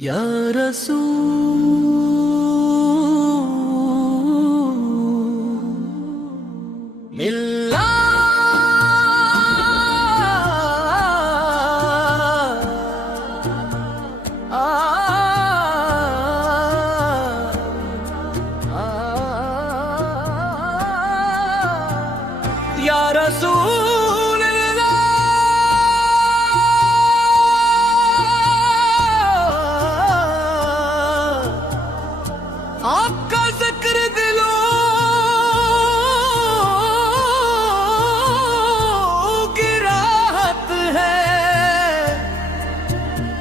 یا رسول اللہ یا رسول اللہ آپ کا ذکر دلوں کی راحت ہے،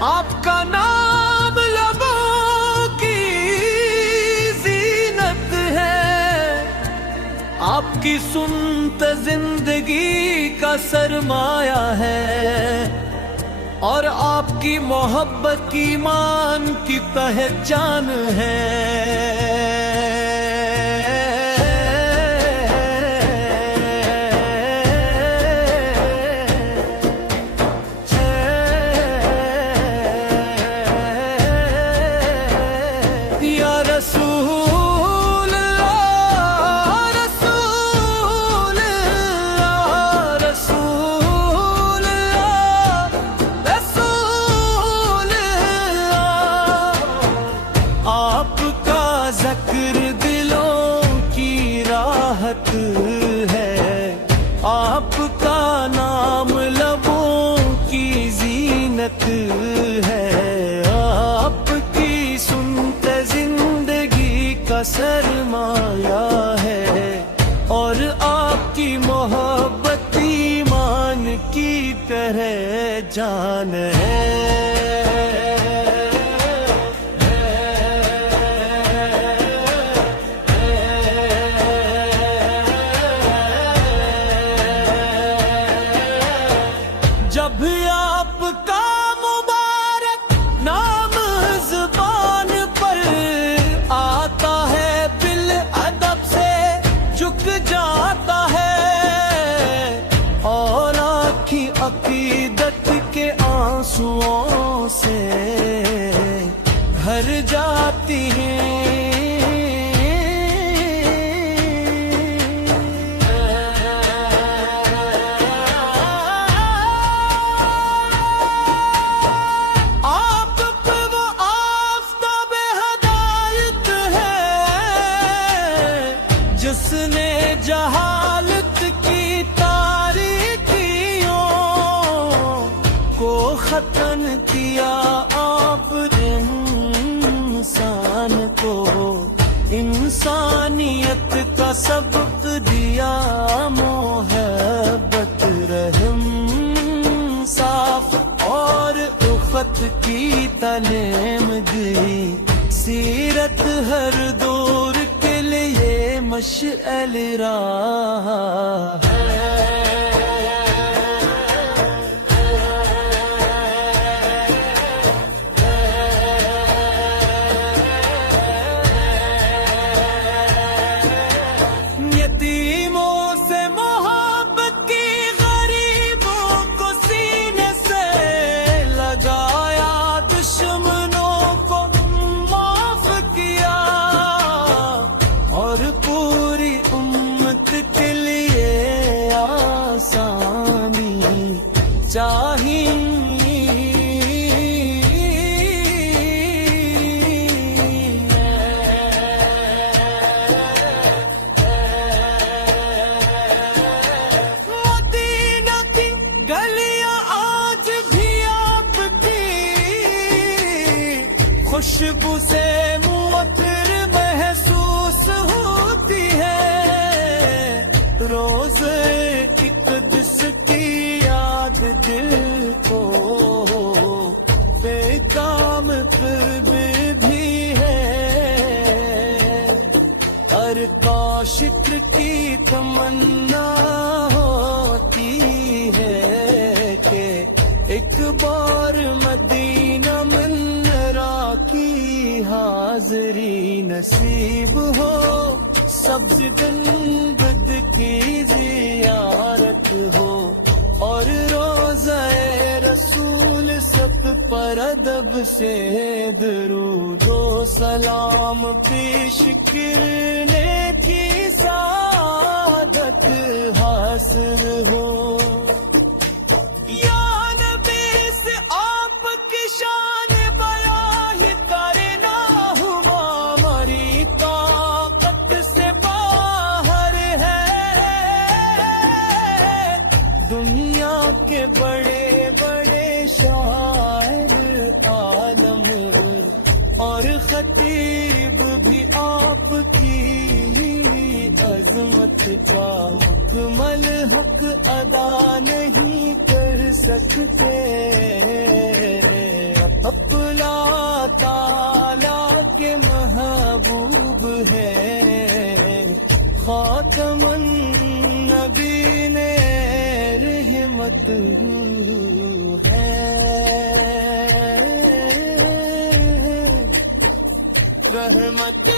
آپ کا نام لبوں کی زینت ہے، آپ کی سنت زندگی کا سرمایہ ہے، اور آپ کی محبت کی ایمان کی پہچان ہے۔ یا رسول اللہ رسول اللہ رسول اللہ رسول اللہ، آپ کا ذکر دلوں کی راحت ہے، آپ کا نام لبوں کی زینت ہے، آپ کی سنت زندگی کا سرمایہ ہے، اور آپ کی محبت ایمان کی طرح جان ہے۔ جب بھی آپ کا مبارک نام زبان پر آتا ہے، بالادب سے جھک جاتا ہے، اور آنکھی عقیدت کے آنسوؤں سے بھر جاتی ہیں۔ آپ پہ وہ آفتاب ہدایت ہے، جس نے جہالت کی تاریکیوں کو ختم کیا، آپ انسان کو انسانیت کا سبق دیا، محبت رحم صاف اور الفت کی تعلیم دی، سیرت ہر دور کے لیے مشعل راہ ہے۔ یتیموں سے محبت کی، غریبوں کو سینے سے لگایا، دشمنوں کو معاف کیا، اور پوری امت کے لیے آسانی چاہیے۔ مدینہ کی گلیاں آج بھی آپ کی خوشبو سے معطر محسوس ہوتی ہے، روز اقدس کی یاد دل کو بے کام قلب بھی ہے، ہر کا شکر کی تمنا ہوتی ہے کہ ایک بار مدینہ منورہ کی حاضری نصیب ہو، سبز گنبد کی زیارت ہو، اور روزہ رسول سب پر ادب سے درود و سلام پیش کرنے کی سعادت حاصل ہو. یا نبی سے آپ کی شان بیان ہی کرنا ہوا ہماری طاقت سے باہر ہے. دنیا کے بڑے بڑے شاعر عالم اور خطیب بھی آپ کی عظمت کا مکمل حق ادا نہیں کر سکتے. اللہ تعالیٰ کے محبوب ہے خاتم النبی نے رحمت روح ہے. رحمت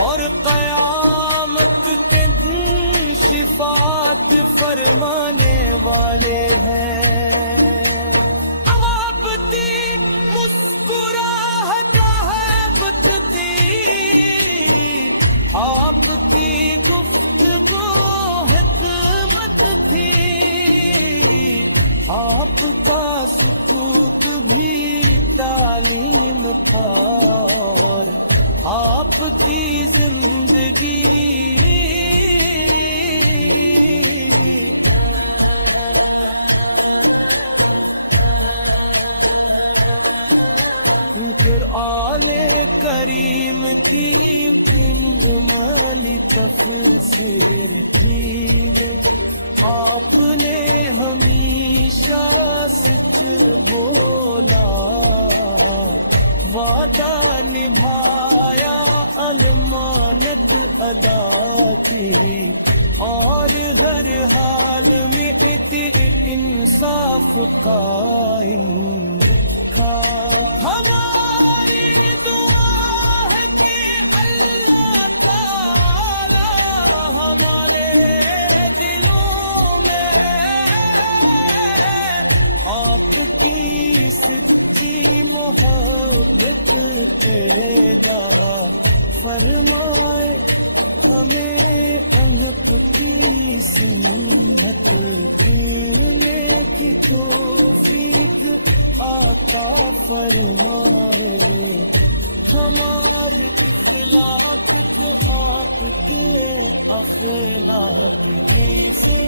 اور قیامت کے دن شفاعت فرمانے والے ہیں. آپ کی مسکراہٹ ہے بچتی، آپ کی گفتگو حکمت تھی، آپ کا سکوت بھی تعلیم تھا، اور آپ کی زندگی قرآن کریم کی اجمالی تفسیر تھی. آپ نے ہمیشہ سچ بولا، وعدہ نبھایا، امانت ادا کی، اور ہر حال میں انصاف قائم تھا. ہماری دعا ہے کہ اللہ تعالی ہمارے دلوں میں آپ کی سچی محبت پیدا فرمائے، ہمیں انپ کی سنت پینے کی توفیق عطا فرمائے. ہمارے اخلاق کو آپ کے اخلاق جیسے